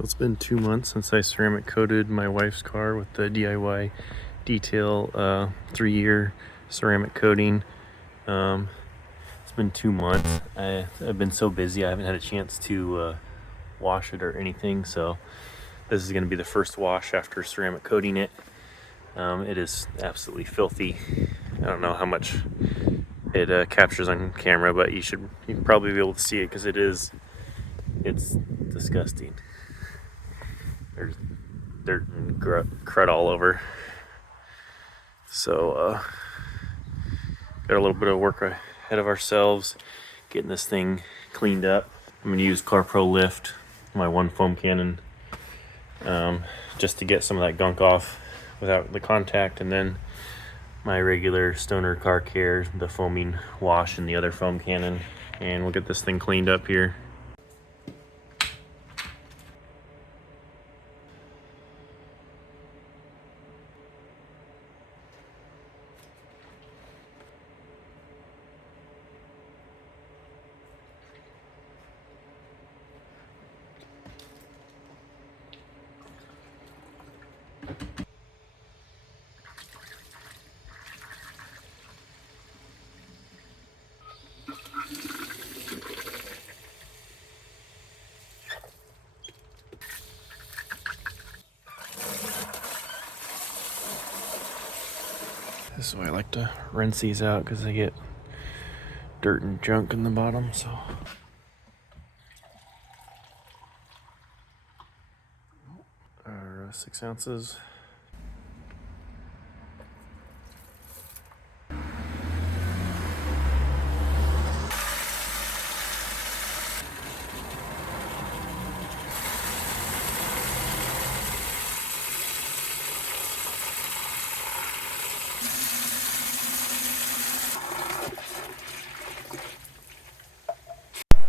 So it's been 2 months since I ceramic coated my wife's car with the DIY detail 3-year ceramic coating. It's been 2 months. I've been so busy I haven't had a chance to wash it or anything, so this is going to be the first wash after ceramic coating it. It is absolutely filthy. I don't know how much it captures on camera, but you can probably be able to see it because it's disgusting. There's dirt and crud all over. So got a little bit of work ahead of ourselves getting this thing cleaned up. I'm gonna use CarPro Lift, my one foam cannon, just to get some of that gunk off without the contact, and then my regular Stoner Car Care, the foaming wash and the other foam cannon, and we'll get this thing cleaned up here. This is why I like to rinse these out, because they get dirt and junk in the bottom. So our 6 ounces.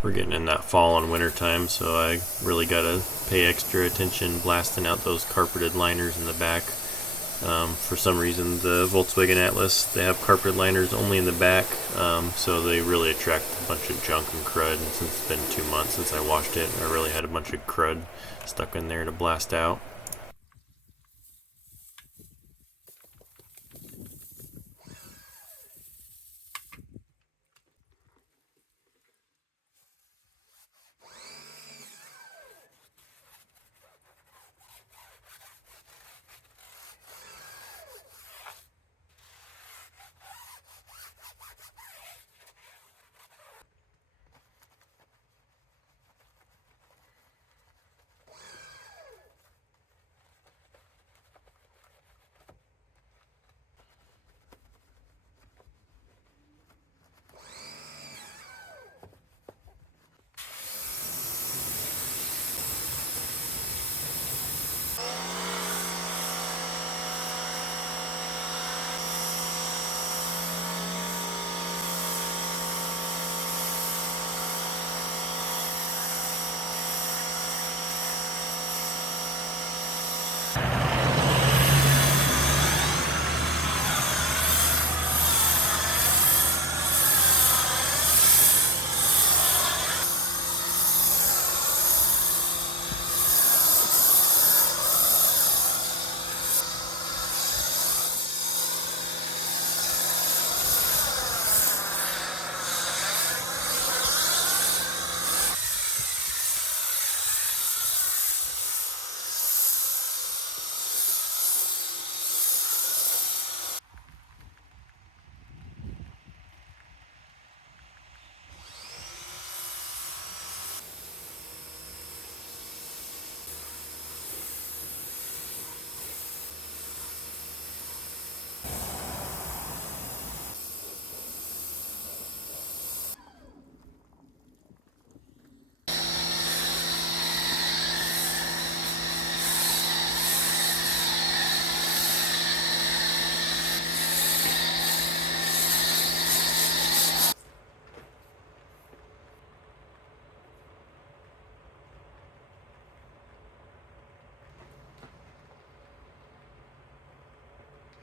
We're getting in that fall and winter time, so I really gotta pay extra attention blasting out those carpeted liners in the back. For some reason, the Volkswagen Atlas, they have carpeted liners only in the back, so they really attract a bunch of junk and crud. And since it's been 2 months since I washed it, I really had a bunch of crud stuck in there to blast out.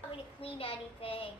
Want me to clean anything?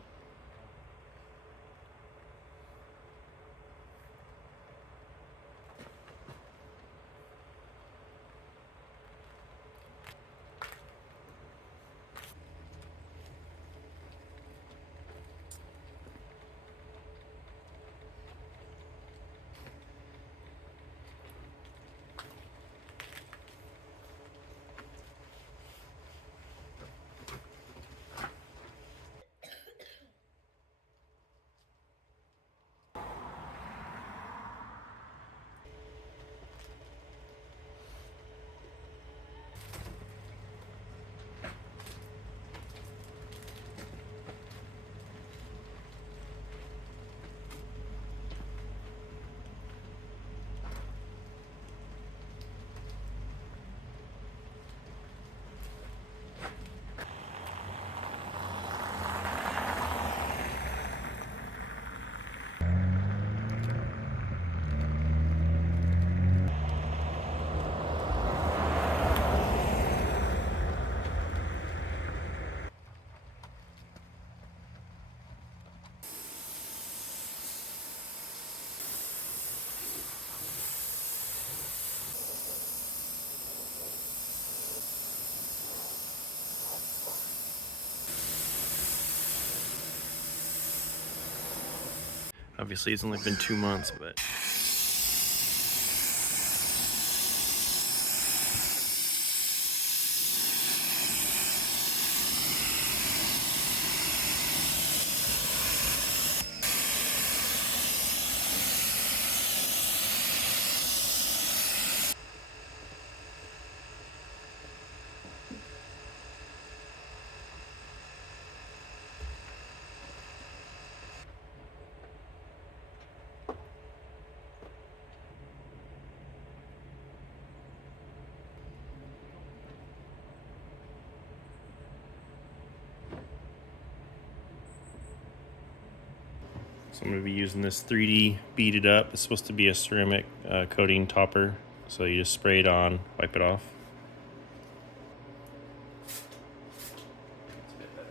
Obviously, it's only been 2 months, but. So I'm going to be using this 3D beaded up. It's supposed to be a ceramic coating topper. So you just spray it on, wipe it off. It's a bit better.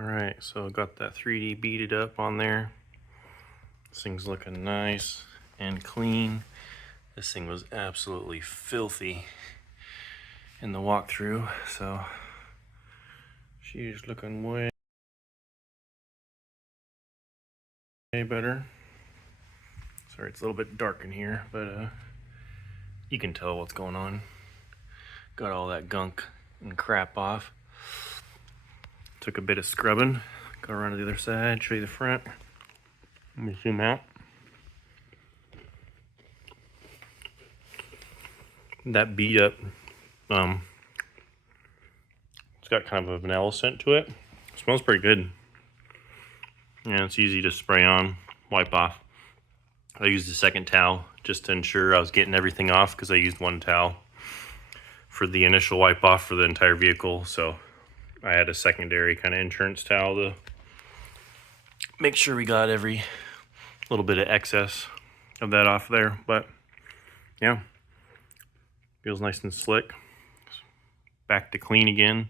Alright, so got that 3D beaded up on there. This thing's looking nice and clean. This thing was absolutely filthy in the walkthrough, so she's looking way better. Sorry, it's a little bit dark in here, but you can tell what's going on. Got all that gunk and crap off. Took a bit of scrubbing. Go around to the other side, show you the front. Let me zoom out. That bead up, it's got kind of a vanilla scent to it. It smells pretty good. Yeah, it's easy to spray on, wipe off. I used a second towel just to ensure I was getting everything off because I used one towel for the initial wipe off for the entire vehicle. So I had a secondary kind of insurance towel to make sure we got every little bit of excess of that off there. But yeah, feels nice and slick. Back to clean again.